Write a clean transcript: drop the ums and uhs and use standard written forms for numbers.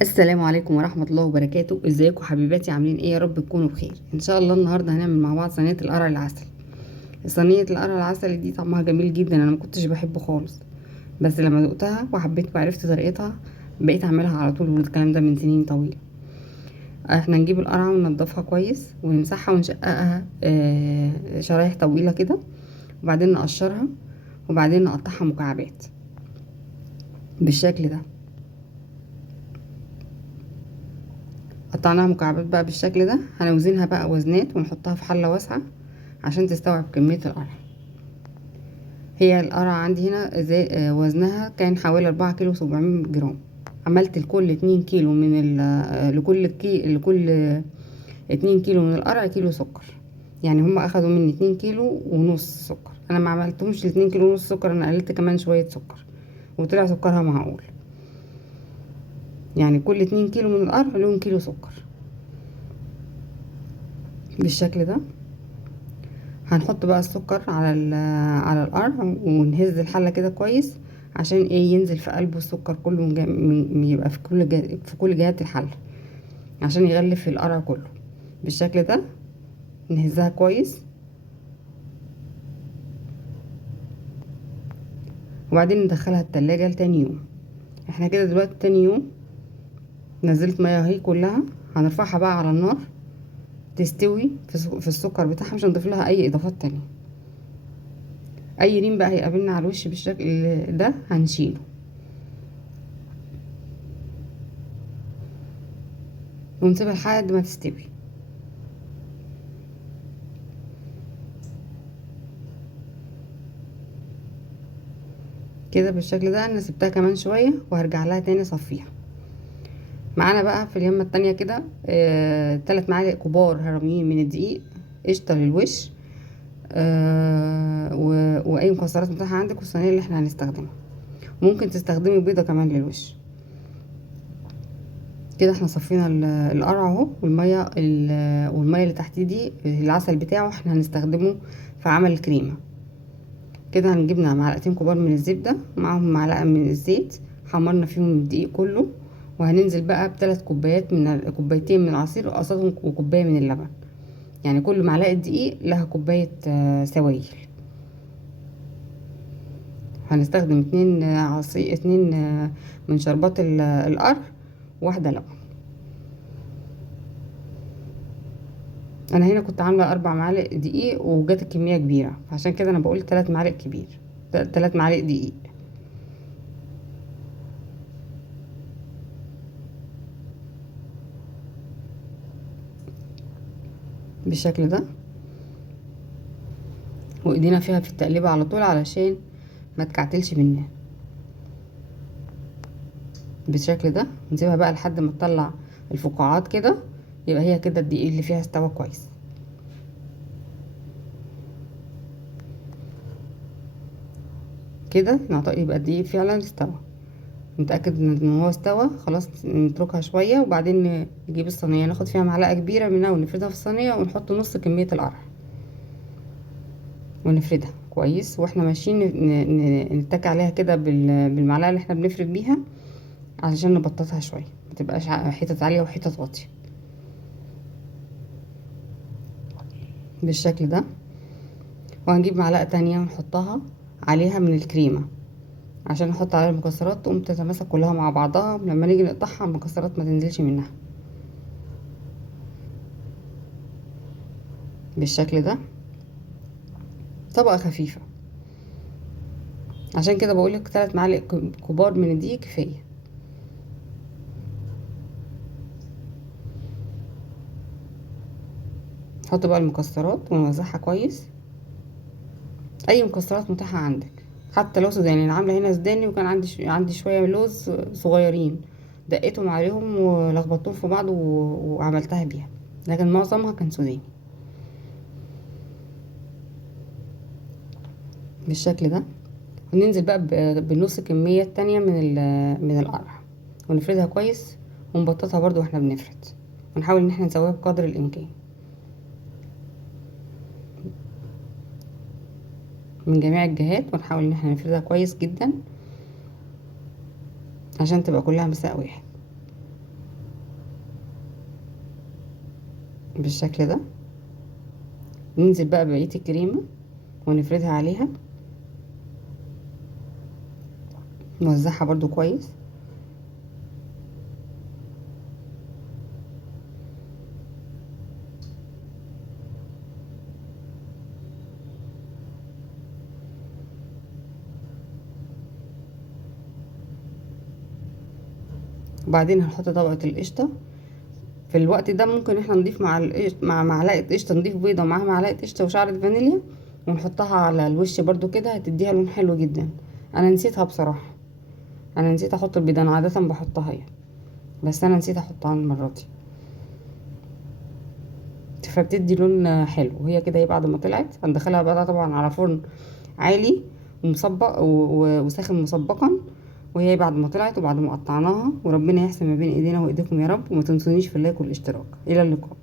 السلام عليكم ورحمة الله وبركاته. ازيكم حبيباتي؟ عاملين ايه؟ يا رب تكونوا بخير ان شاء الله. النهاردة هنعمل مع بعض صينية القرع العسل. صينية القرع العسل دي طعمها جميل جدا، انا ما كنتش بحبه خالص، بس لما دقتها وحبيت وعرفت طريقتها بقيت اعملها على طول، والكلام ده من سنين طويلة. احنا نجيب القرعة وننضفها كويس ونمسحها ونشققها شرايح طويلة كده، وبعدين نقشرها، وبعدين نقطعها مكعبات بالشكل ده. قطعناها مكعبات بقى بالشكل ده، هنوزنها بقى وزنات ونحطها في حلة واسعة عشان تستوعب كمية القرع. هي القرع عندي هنا زي وزنها كان حوالي 4 كيلو 700 جرام. عملت لكل 2 كيلو من لكل 2 كيلو من القرع كيلو سكر. يعني هما اخدوا مني 2 كيلو ونص سكر، انا ما عملتهمش ل2 كيلو ونص سكر، انا قللت كمان شوية سكر وطلع سكرها معقول. يعني كل 2 كيلو من القرع لهم كيلو سكر بالشكل ده. هنحط بقى السكر على القرع ونهز الحله كده كويس عشان ايه؟ ينزل في قلبه السكر كله يبقى في كل جهات الحله عشان يغلف القرع كله بالشكل ده. نهزها كويس وبعدين ندخلها التلاجة لتاني يوم. احنا كده دلوقتي تاني يوم نزلت ميه اهي كلها، هنرفعها بقى على النار تستوي في السكر بتاعها، مش هنضيف لها اي اضافات تانية. اي ريم بقى هيقابلنا على الوش بالشكل ده هنشيله ونسيبها لحد ما تستوي كده بالشكل ده. انا سبتها كمان شويه وهرجع لها تاني اصفيها. معانا بقى في اليمه التانية كده 3 معالق كبار هرميين من الدقيق، قشطه للوش، واي مكسرات متاحه عندك، والصينيه اللي احنا هنستخدمها ممكن تستخدمي بيضه كمان للوش. كده احنا صفينا القرع اهو، والميه اللي تحتيه دي العسل بتاعه احنا هنستخدمه في عمل الكريمه. كده هنجيبنا معلقتين كبار من الزبدة معاهم معلقة من الزيت، حمرنا فيهم الدقيق كله، وهننزل بقى ب3 كوبايات كوبايتين من العصير قصادهم وكوباية من اللبن. يعني كل معلقة دقيق لها كوباية سوائل. هنستخدم 2 من شربات القرع، واحدة لبن. انا هنا كنت عاملة 4 معالق دقيق وجات الكمية كبيرة، عشان كده انا بقول 3 معالق كبير، 3 معالق دقيق بالشكل ده. وايدينا فيها في التقليبة على طول علشان ما تكعتلش مننا بالشكل ده. نسيبها بقى لحد ما تطلع الفقاعات كده، يبقى هي كده الدقيق اللي فيها استوى كويس. كده يبقى الدقيق فعلا استوى. نتأكد ان هو استوى خلاص، نتركها شوية وبعدين نجيب الصينية ناخد فيها معلقة كبيرة منها ونفردها في الصينية ونحط نص كمية القرع ونفردها كويس، واحنا ماشيين نتك عليها كده بالمعلقة اللي احنا بنفرد بيها علشان نبططها شوية، متبقاش حتت عالية وحتت واطية بالشكل ده. وهنجيب معلقة تانية ونحطها عليها من الكريمة عشان نحط عليها المكسرات تقوم تتماسك كلها مع بعضها، لما نيجي نقطعها المكسرات ما تنزلش منها بالشكل ده. طبقة خفيفة، عشان كده بقولك 3 معالق كبار من الدقيق كفاية. نحط بقى المكسرات ونوزعها كويس. اي مكسرات متاحة عندك، حتى لو سوداني، انا عاملة هنا سوداني وكان عندي شوية لوز صغيرين، دقيتهم عليهم ولخبطتهم في بعض وعملتها بيها، لكن معظمها كان سوداني بالشكل ده. وننزل بقى بنص كمية تانية من القرع ونفردها كويس ونبططها برضو واحنا بنفرد، ونحاول ان احنا نسويها بقدر الامكان من جميع الجهات، ونحاول ان احنا نفردها كويس جدا عشان تبقى كلها مساء واحد. بالشكل ده. ننزل بقى بقية الكريمة ونفردها عليها، نوزعها برضو كويس. وبعدين هنحط طبقة القشطة. في الوقت ده ممكن احنا نضيف مع معلقة قشطة، نضيف بيضة ومعاها معلقة قشطة وشعرة فانيليا، ونحطها على الوش برضو كده، هتديها لون حلو جدا. انا نسيتها بصراحة، انا نسيت احط البيضة، انا عادة بحطها يعني، بس انا نسيت احطها المرة دي، فبتدي لون حلو. وهي كده، هي بعد ما طلعت هندخلها بقى طبعا على فرن عالي ومسبق وساخن مسبقا. وهي بعد ما طلعت وبعد ما قطعناها، وربنا يحسن ما بين ايدينا وايديكم يا رب. وما تنسونيش في اللايك والاشتراك. الى اللقاء.